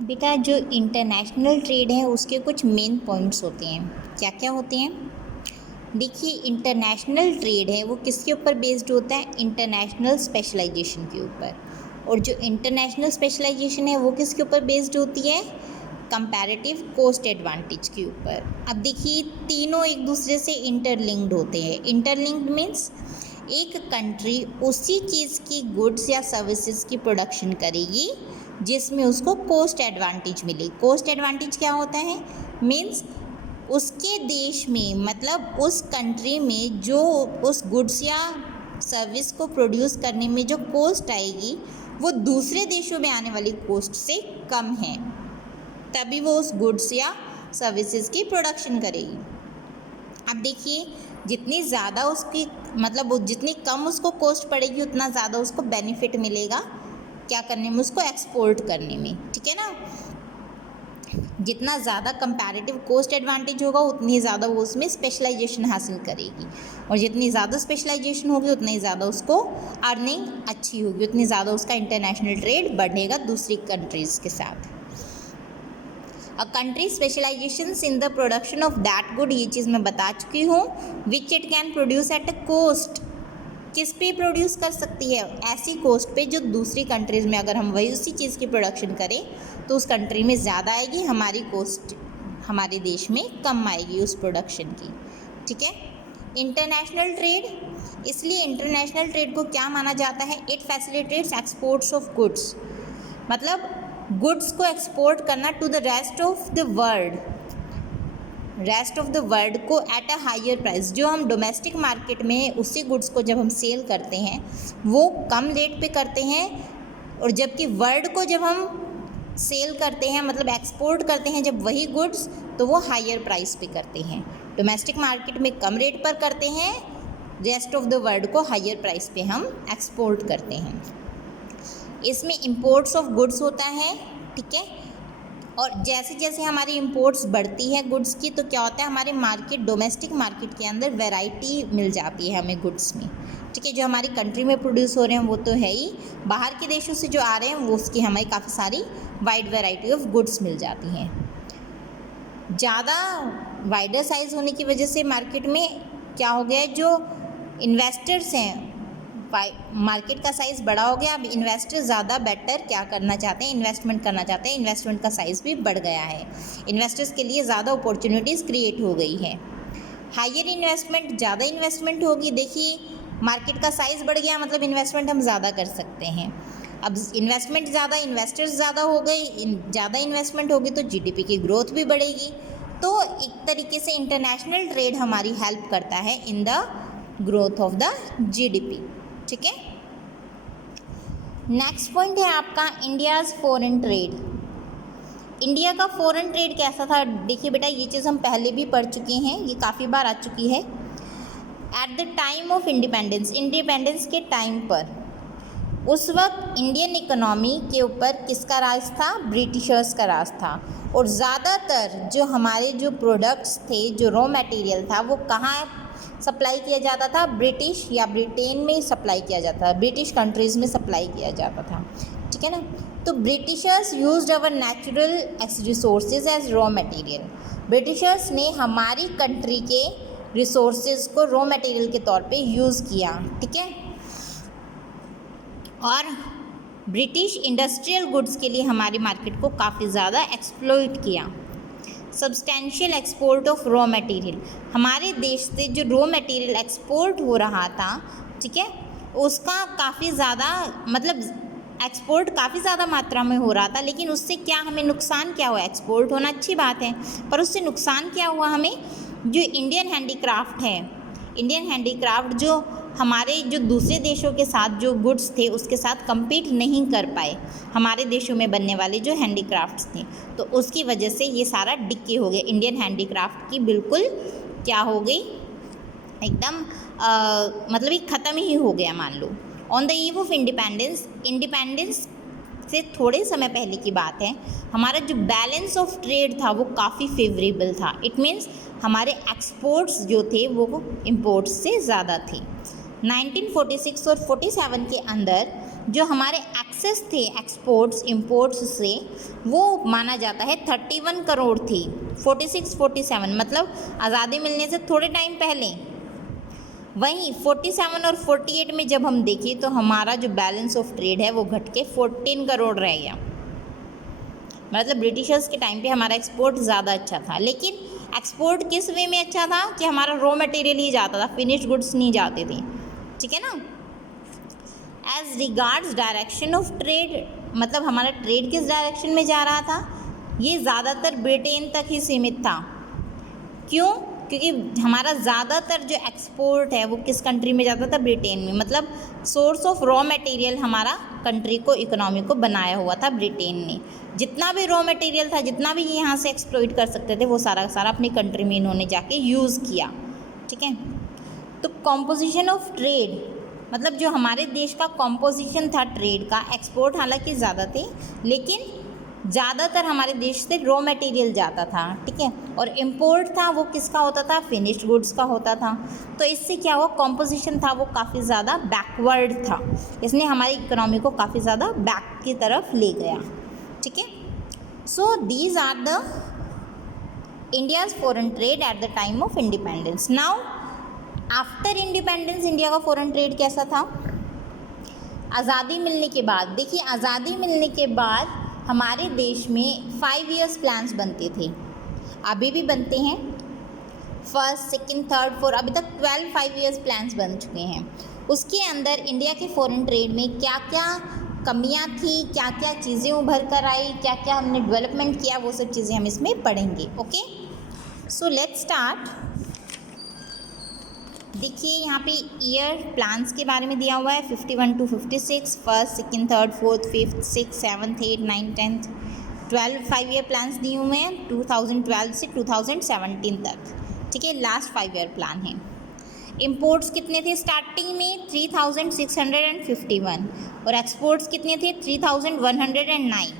बेटा जो international trade है उसके कुछ मेन पॉइंट्स होते हैं। क्या क्या होते हैं? देखिए, इंटरनेशनल ट्रेड है वो किसके ऊपर बेस्ड होता है? इंटरनेशनल स्पेशलाइजेशन के ऊपर। और जो इंटरनेशनल स्पेशलाइजेशन है वो किसके ऊपर बेस्ड होती है? कंपैरेटिव कॉस्ट एडवांटेज के ऊपर। अब देखिए, तीनों एक दूसरे से इंटरलिंक्ड होते हैं। इंटरलिंक्ड मीन्स एक कंट्री उसी चीज़ की गुड्स या सर्विसेज की प्रोडक्शन करेगी जिसमें उसको कॉस्ट एडवांटेज मिले। कॉस्ट एडवांटेज क्या होता है? मीन्स उसके देश में, मतलब उस कंट्री में जो उस गुड्स या सर्विस को प्रोड्यूस करने में जो कॉस्ट आएगी वो दूसरे देशों में आने वाली कॉस्ट से कम है, तभी वो उस गुड्स या सर्विसेज की प्रोडक्शन करेगी। अब देखिए, जितनी ज़्यादा उसकी मतलब जितनी कम उसको कॉस्ट पड़ेगी उतना ज़्यादा उसको बेनिफिट मिलेगा क्या करने में? उसको एक्सपोर्ट करने में। ठीक है ना? जितना ज़्यादा कंपैरेटिव कॉस्ट एडवांटेज होगा उतनी ज़्यादा वो उसमें स्पेशलाइजेशन हासिल करेगी, और जितनी ज़्यादा स्पेशलाइजेशन होगी उतनी ज़्यादा उसको अर्निंग अच्छी होगी, उतनी ज़्यादा उसका इंटरनेशनल ट्रेड बढ़ेगा दूसरी कंट्रीज़ के साथ। A country specialisations in the production of that good, ये चीज़ मैं बता चुकी हूँ। Which it can produce at a cost, किस पे प्रोड्यूस कर सकती है? ऐसी कॉस्ट पे जो दूसरी कंट्रीज़ में अगर हम वही उसी चीज़ की प्रोडक्शन करें तो उस कंट्री में ज़्यादा आएगी, हमारी कॉस्ट हमारे देश में कम आएगी उस प्रोडक्शन की। ठीक है? इंटरनेशनल ट्रेड, इसलिए इंटरनेशनल ट्रेड को क्या माना जाता है? It facilitates exports of goods, मतलब गुड्स को एक्सपोर्ट करना to the rest of the world को एट अ हायर प्राइस। जो हम डोमेस्टिक मार्केट में उसी गुड्स को जब हम सेल करते हैं वो कम रेट पे करते हैं, और जबकि वर्ल्ड को जब हम सेल करते हैं, मतलब एक्सपोर्ट करते हैं जब वही गुड्स, तो वो हायर प्राइस पे करते हैं। डोमेस्टिक मार्केट में कम रेट पर करते हैं, रेस्ट ऑफ द वर्ल्ड को हायर प्राइस पे हम एक्सपोर्ट करते हैं। इसमें इंपोर्ट्स ऑफ गुड्स होता है। ठीक है? और जैसे जैसे हमारी इंपोर्ट्स बढ़ती है गुड्स की तो क्या होता है, हमारे मार्केट, डोमेस्टिक मार्केट के अंदर वैरायटी मिल जाती है हमें गुड्स में। ठीक है? जो हमारी कंट्री में प्रोड्यूस हो रहे हैं वो तो है ही, बाहर के देशों से जो आ रहे हैं वो उसकी हमें काफ़ी सारी वाइड वैरायटी ऑफ गुड्स मिल जाती हैं। ज़्यादा वाइडर साइज़ होने की वजह से मार्केट में क्या हो गया है, जो इन्वेस्टर्स हैं, मार्केट का साइज़ बड़ा हो गया। अब इन्वेस्टर ज़्यादा बेटर क्या करना चाहते हैं? इन्वेस्टमेंट करना चाहते हैं। इन्वेस्टमेंट का साइज़ भी बढ़ गया है, इन्वेस्टर्स के लिए ज़्यादा अपॉर्चुनिटीज़ क्रिएट हो गई है। हायर इन्वेस्टमेंट, ज़्यादा इन्वेस्टमेंट होगी। देखिए, मार्केट का साइज़ बढ़ गया मतलब इन्वेस्टमेंट हम ज़्यादा कर सकते हैं। अब इन्वेस्टमेंट ज़्यादा, इन्वेस्टर्स ज़्यादा हो गए, ज़्यादा इन्वेस्टमेंट होगी तो जीडीपी की ग्रोथ भी बढ़ेगी। तो एक तरीके से इंटरनेशनल ट्रेड हमारी हेल्प करता है in the growth of the GDP. ठीक है? नेक्स्ट पॉइंट है आपका इंडियाज़ फॉरेन ट्रेड। इंडिया का फॉरेन ट्रेड कैसा था? देखिए बेटा, ये चीज़ हम पहले भी पढ़ चुके हैं, ये काफ़ी बार आ चुकी है। Eight the time of independence के टाइम पर, उस वक्त इंडियन इकोनॉमी के ऊपर किसका राज था? ब्रिटिशर्स का राज था। और ज़्यादातर जो हमारे जो प्रोडक्ट्स थे, जो रॉ मटेरियल था, वो कहाँ सप्लाई किया जाता था? ब्रिटिश या ब्रिटेन में सप्लाई किया जाता था, ब्रिटिश कंट्रीज़ में सप्लाई किया जाता था। ठीक है ना? तो Britishers used our natural resources as raw material. Britishers ने हमारी कंट्री के रिसोर्सेज को रॉ मटेरियल के तौर पे यूज़ किया। ठीक है? और ब्रिटिश इंडस्ट्रियल गुड्स के लिए हमारी मार्केट को काफ़ी ज़्यादा एक्सप्लॉइट किया। Substantial export of raw material, हमारे देश से जो रॉ मटेरियल एक्सपोर्ट हो रहा था, ठीक है, उसका काफ़ी ज़्यादा मतलब एक्सपोर्ट काफ़ी ज़्यादा मात्रा में हो रहा था, लेकिन उससे क्या हमें नुकसान क्या हुआ? एक्सपोर्ट होना अच्छी बात है, पर उससे नुकसान क्या हुआ हमें? जो इंडियन हैंडीक्राफ्ट है, इंडियन हैंडीक्राफ्ट जो हमारे जो दूसरे देशों के साथ जो गुड्स थे उसके साथ compete नहीं कर पाए, हमारे देशों में बनने वाले जो हैंडीक्राफ्ट्स थे, तो उसकी वजह से ये सारा डिक्के हो गया। इंडियन हैंडीक्राफ्ट की बिल्कुल क्या हो गई, एकदम मतलब ये ख़त्म ही हो गया मान लो। On the eve of independence से थोड़े समय पहले की बात है, हमारा जो बैलेंस ऑफ ट्रेड था वो काफ़ी फेवरेबल था। इट मीन्स हमारे एक्सपोर्ट्स जो थे वो इम्पोर्ट्स से ज़्यादा थे। 1946 और 47 के अंदर जो हमारे एक्सेस थे एक्सपोर्ट्स इंपोर्ट्स से, वो माना जाता है 31 करोड़ थी, 46-47 मतलब आज़ादी मिलने से थोड़े टाइम पहले। वहीं 47 और 48 में जब हम देखें तो हमारा जो बैलेंस ऑफ ट्रेड है वो घट के 14 करोड़ रह गया। मतलब ब्रिटिशर्स के टाइम पे हमारा एक्सपोर्ट ज़्यादा अच्छा था, लेकिन एक्सपोर्ट किस वे में अच्छा था कि हमारा रॉ मटेरियल ही जाता था, फिनिश्ड गुड्स नहीं जाते थे, ठीक है ना। As regards direction of trade, मतलब हमारा ट्रेड किस डायरेक्शन में जा रहा था, ये ज़्यादातर ब्रिटेन तक ही सीमित था। क्यों? क्योंकि हमारा ज़्यादातर जो एक्सपोर्ट है वो किस कंट्री में जाता था, ब्रिटेन में। मतलब सोर्स ऑफ रॉ मटेरियल हमारा कंट्री को, इकोनॉमी को बनाया हुआ था ब्रिटेन ने। जितना भी रॉ मटेरियल था, जितना भी यहाँ से एक्सप्लॉइट कर सकते थे, वो सारा सारा अपनी कंट्री में इन्होंने जाके यूज़ किया, ठीक है। तो कॉम्पोजिशन ऑफ ट्रेड, मतलब जो हमारे देश का कॉम्पोजिशन था ट्रेड का, एक्सपोर्ट हालांकि ज़्यादा थे, लेकिन ज़्यादातर हमारे देश से रॉ मटेरियल जाता था, ठीक है। और इम्पोर्ट था वो किसका होता था, फिनिश्ड गुड्स का होता था। तो इससे क्या हुआ, कॉम्पोजिशन था वो काफ़ी ज़्यादा बैकवर्ड था, इसने हमारी इकोनॉमी को काफ़ी ज़्यादा बैक की तरफ ले गया, ठीक है। So these are the India's foreign trade at the time of independence. Now after independence India का फॉरेन ट्रेड कैसा था। आज़ादी मिलने के बाद, देखिए आज़ादी मिलने के बाद हमारे देश में 5 ईयर्स प्लान्स बनते थे, अभी भी बनते हैं, फर्स्ट सेकंड थर्ड फोर्थ, अभी तक 12 5 ईयर्स प्लान्स बन चुके हैं। उसके अंदर इंडिया के फॉरेन ट्रेड में क्या क्या कमियां थी, क्या क्या चीज़ें उभर कर आई, क्या क्या हमने डेवलपमेंट किया, वो सब चीज़ें हम इसमें पढ़ेंगे। Okay, so let's start. देखिए यहाँ पे ईयर प्लान्स के बारे में दिया हुआ है, 51 to 56, first second third fourth fifth six seventh eight nine tenth, 12 5 year plans दिए हुए हैं 2012 से 2017 तक, ठीक है। लास्ट 5 ईयर प्लान है। इंपोर्ट्स कितने थे स्टार्टिंग में, 3651, और एक्सपोर्ट्स कितने थे, 3109।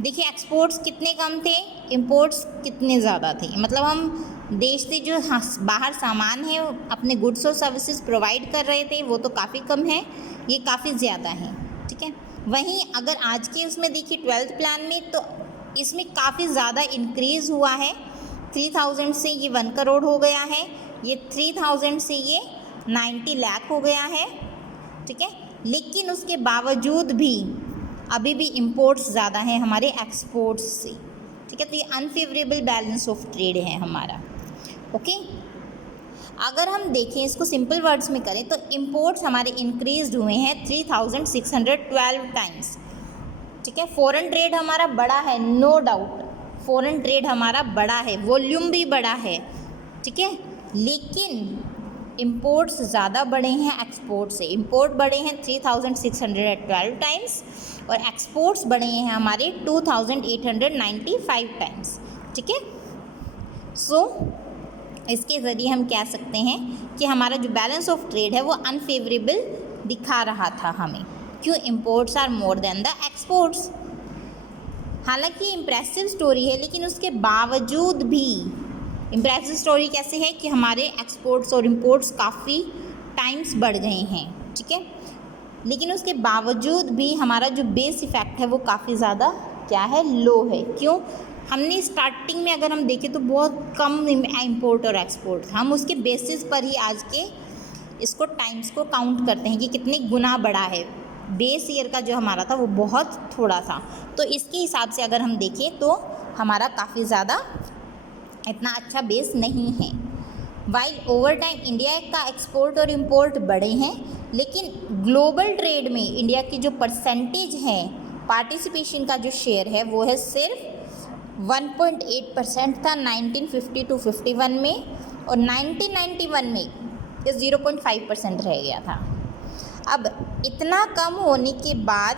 देखिए एक्सपोर्ट्स कितने कम थे, इंपोर्ट्स कितने ज़्यादा थे। मतलब हम देश से जो बाहर सामान है, अपने गुड्स और सर्विसेज प्रोवाइड कर रहे थे, वो तो काफ़ी कम है, ये काफ़ी ज़्यादा है, ठीक है। वहीं अगर आज के उसमें देखिए 12th प्लान में, तो इसमें काफ़ी ज़्यादा इंक्रीज़ हुआ है। 3000 से ये 1 करोड़ हो गया है, ये 3000 से ये 90 लाख हो गया है, ठीक है। लेकिन उसके बावजूद भी अभी भी इंपोर्ट्स ज़्यादा हैं हमारे एक्सपोर्ट्स से, ठीक है। तो ये अनफेवरेबल बैलेंस ऑफ ट्रेड है हमारा। ओके, अगर हम देखें इसको सिंपल वर्ड्स में करें तो इंपोर्ट्स हमारे इंक्रीज हुए हैं 3612 टाइम्स, ठीक है। फॉरेन ट्रेड हमारा बड़ा है, नो डाउट, फॉरेन ट्रेड हमारा बड़ा है, वॉल्यूम भी बड़ा है, ठीक है। लेकिन इंपोर्ट्स ज़्यादा बढ़े हैं एक्सपोर्ट से। इंपोर्ट बढ़े हैं 3612 टाइम्स और एक्सपोर्ट्स बढ़े हैं हमारे 2895 टाइम्स, ठीक है। सो इसके ज़रिए हम कह सकते हैं कि हमारा जो बैलेंस ऑफ ट्रेड है वो अनफेवरेबल दिखा रहा था हमें। क्यों? Imports are more than the exports. हालांकि इम्प्रेसिव स्टोरी है, लेकिन उसके बावजूद भी इम्प्रेसिव स्टोरी कैसे है कि हमारे एक्सपोर्ट्स और इंपोर्ट्स काफ़ी टाइम्स बढ़ गए हैं, ठीक है। लेकिन उसके बावजूद भी हमारा जो बेस इफ़ेक्ट है वो काफ़ी ज़्यादा क्या है, लो है। क्यों? हमने स्टार्टिंग में अगर हम देखें तो बहुत कम इंपोर्ट और एक्सपोर्ट था, हम उसके बेसिस पर ही आज के इसको टाइम्स को काउंट करते हैं कि कितने गुना बढ़ा है। बेस ईयर का जो हमारा था वो बहुत थोड़ा था, तो इसके हिसाब से अगर हम देखें तो हमारा काफ़ी ज़्यादा इतना अच्छा बेस नहीं है। वाइल ओवर टाइम इंडिया का एक्सपोर्ट और इंपोर्ट बढ़े हैं, लेकिन ग्लोबल ट्रेड में इंडिया की जो परसेंटेज है, पार्टिसिपेशन का जो शेयर है वो है सिर्फ 1.8% था 1950 to 51 में, और 1991 में ये 0.5% रह गया था। अब इतना कम होने के बाद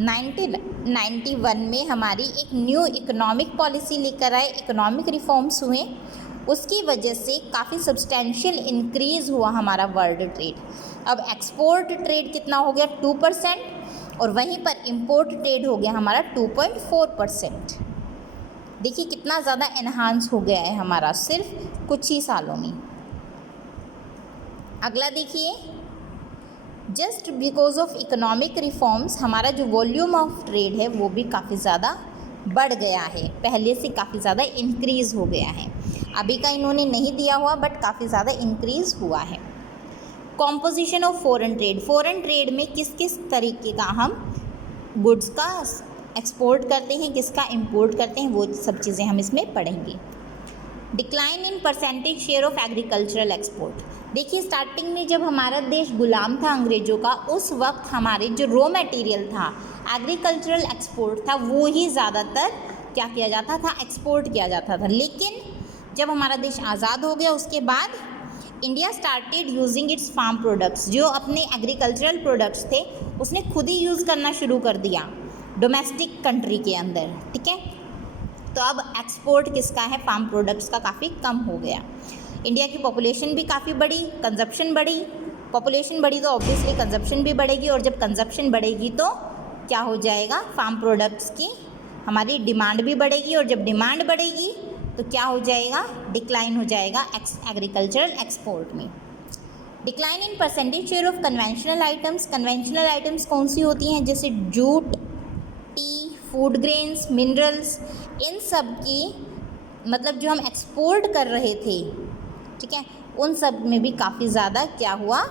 1991 में हमारी एक न्यू इकोनॉमिक पॉलिसी लेकर आए, इकोनॉमिक रिफॉर्म्स हुए, उसकी वजह से काफ़ी सब्सटेंशियल इंक्रीज़ हुआ हमारा वर्ल्ड ट्रेड। अब एक्सपोर्ट ट्रेड कितना हो गया, 2%, और वहीं पर इंपोर्ट ट्रेड हो गया हमारा 2.4%। देखिए कितना ज़्यादा एनहांस हो गया है हमारा सिर्फ कुछ ही सालों में। अगला देखिए, just because of economic reforms हमारा जो वॉल्यूम ऑफ ट्रेड है वो भी काफ़ी ज़्यादा बढ़ गया है, पहले से काफ़ी ज़्यादा इंक्रीज़ हो गया है। अभी का इन्होंने नहीं दिया हुआ बट काफ़ी ज़्यादा इंक्रीज़ हुआ है। कॉम्पोजिशन ऑफ फॉरेन ट्रेड में किस किस तरीके का हम गुड्स का एक्सपोर्ट करते हैं, किसका इंपोर्ट करते हैं, वो सब चीज़ें हम इसमें पढ़ेंगे। Decline in percentage share of agricultural export. देखिए स्टार्टिंग में जब हमारा देश गुलाम था अंग्रेज़ों का, उस वक्त हमारे जो रॉ मटेरियल था, एग्रीकल्चरल एक्सपोर्ट था, वो ही ज़्यादातर क्या किया जाता था, एक्सपोर्ट किया जाता था। लेकिन जब हमारा देश आज़ाद हो गया उसके बाद India started using its farm products, जो अपने एग्रीकल्चरल प्रोडक्ट्स थे उसने खुद ही यूज़ करना शुरू कर दिया डोमेस्टिक कंट्री के अंदर, ठीक है। तो अब एक्सपोर्ट किसका है, फार्म प्रोडक्ट्स का काफ़ी कम हो गया। इंडिया की पॉपुलेशन भी काफ़ी बढ़ी, कंजप्शन बढ़ी, पॉपुलेशन बढ़ी तो ऑब्वियसली कंजप्शन भी बढ़ेगी, और जब कंजप्शन बढ़ेगी तो क्या हो जाएगा, फार्म प्रोडक्ट्स की हमारी डिमांड भी बढ़ेगी, और जब डिमांड बढ़ेगी तो क्या हो जाएगा, डिक्लाइन हो जाएगा एग्रीकल्चरल एक्सपोर्ट में। Decline in percentage share of conventional items. Conventional items कौन सी होती हैं, जैसे jute, tea, food grains, minerals, इन सब की मतलब जो हम एक्सपोर्ट कर रहे थे, ठीक है, उन सब में भी काफ़ी ज़्यादा क्या हुआ,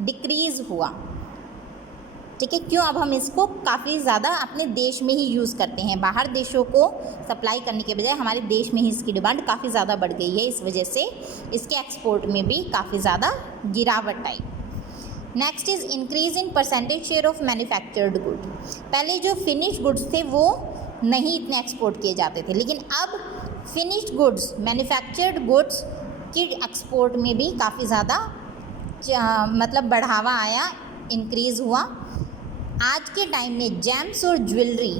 डिक्रीज़ हुआ, ठीक है। क्यों, अब हम इसको काफ़ी ज़्यादा अपने देश में ही यूज़ करते हैं, बाहर देशों को सप्लाई करने के बजाय हमारे देश में ही इसकी डिमांड काफ़ी ज़्यादा बढ़ गई है, इस वजह से इसके एक्सपोर्ट में भी काफ़ी ज़्यादा गिरावट आई। Next is increase in percentage share of manufactured good. पहले जो फिनिश गुड्स थे वो नहीं इतने एक्सपोर्ट किए जाते थे, लेकिन अब फिनिश्ड गुड्स, मैन्युफैक्चर्ड गुड्स की एक्सपोर्ट में भी काफ़ी ज़्यादा मतलब बढ़ावा आया, इंक्रीज़ हुआ। आज के टाइम में जेम्स और ज्वेलरी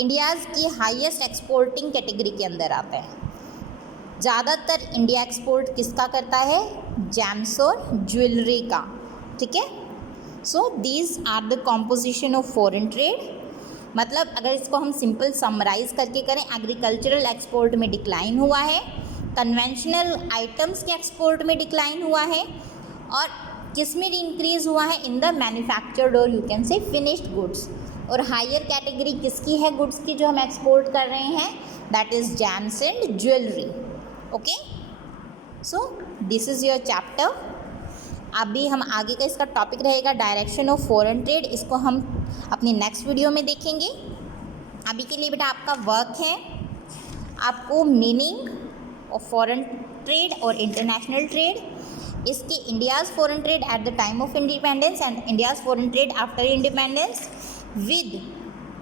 इंडियाज़ की हाईएस्ट एक्सपोर्टिंग कैटेगरी के अंदर आता है। ज़्यादातर इंडिया एक्सपोर्ट किसका करता है, जेम्स और ज्वेलरी का, ठीक है। So these are the composition of foreign trade. मतलब अगर इसको हम सिंपल समराइज़ करके करें, एग्रीकल्चरल एक्सपोर्ट में डिक्लाइन हुआ है, कन्वेंशनल आइटम्स के एक्सपोर्ट में डिक्लाइन हुआ है, और किस में इंक्रीज़ हुआ है, इन द मैन्युफैक्चर्ड और you can say finished goods. और हायर कैटेगरी किसकी है गुड्स की जो हम एक्सपोर्ट कर रहे हैं, that is James and jewellery, okay. So this is your chapter. अभी हम आगे का इसका टॉपिक रहेगा डायरेक्शन ऑफ फॉरेन ट्रेड, इसको हम अपनी नेक्स्ट वीडियो में देखेंगे। अभी के लिए बेटा आपका वर्क है, आपको मीनिंग ऑफ फॉरेन ट्रेड और इंटरनेशनल ट्रेड, इसके India's foreign trade at the time of independence and India's foreign trade after independence with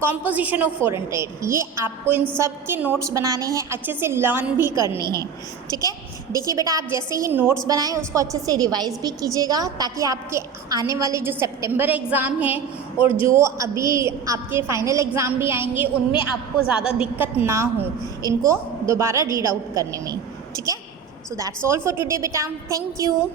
composition of foreign trade, ये आपको इन सब के नोट्स बनाने हैं, अच्छे से लर्न भी करने हैं, ठीक है। देखिए बेटा आप जैसे ही नोट्स बनाएं उसको अच्छे से रिवाइज़ भी कीजिएगा, ताकि आपके आने वाले जो सितंबर एग्ज़ाम हैं और जो अभी आपके फाइनल एग्ज़ाम भी आएंगे उनमें आपको ज़्यादा दिक्कत ना हो इनको दोबारा रीड आउट करने में, ठीक है। So that's all for today बेटा, थैंक यू।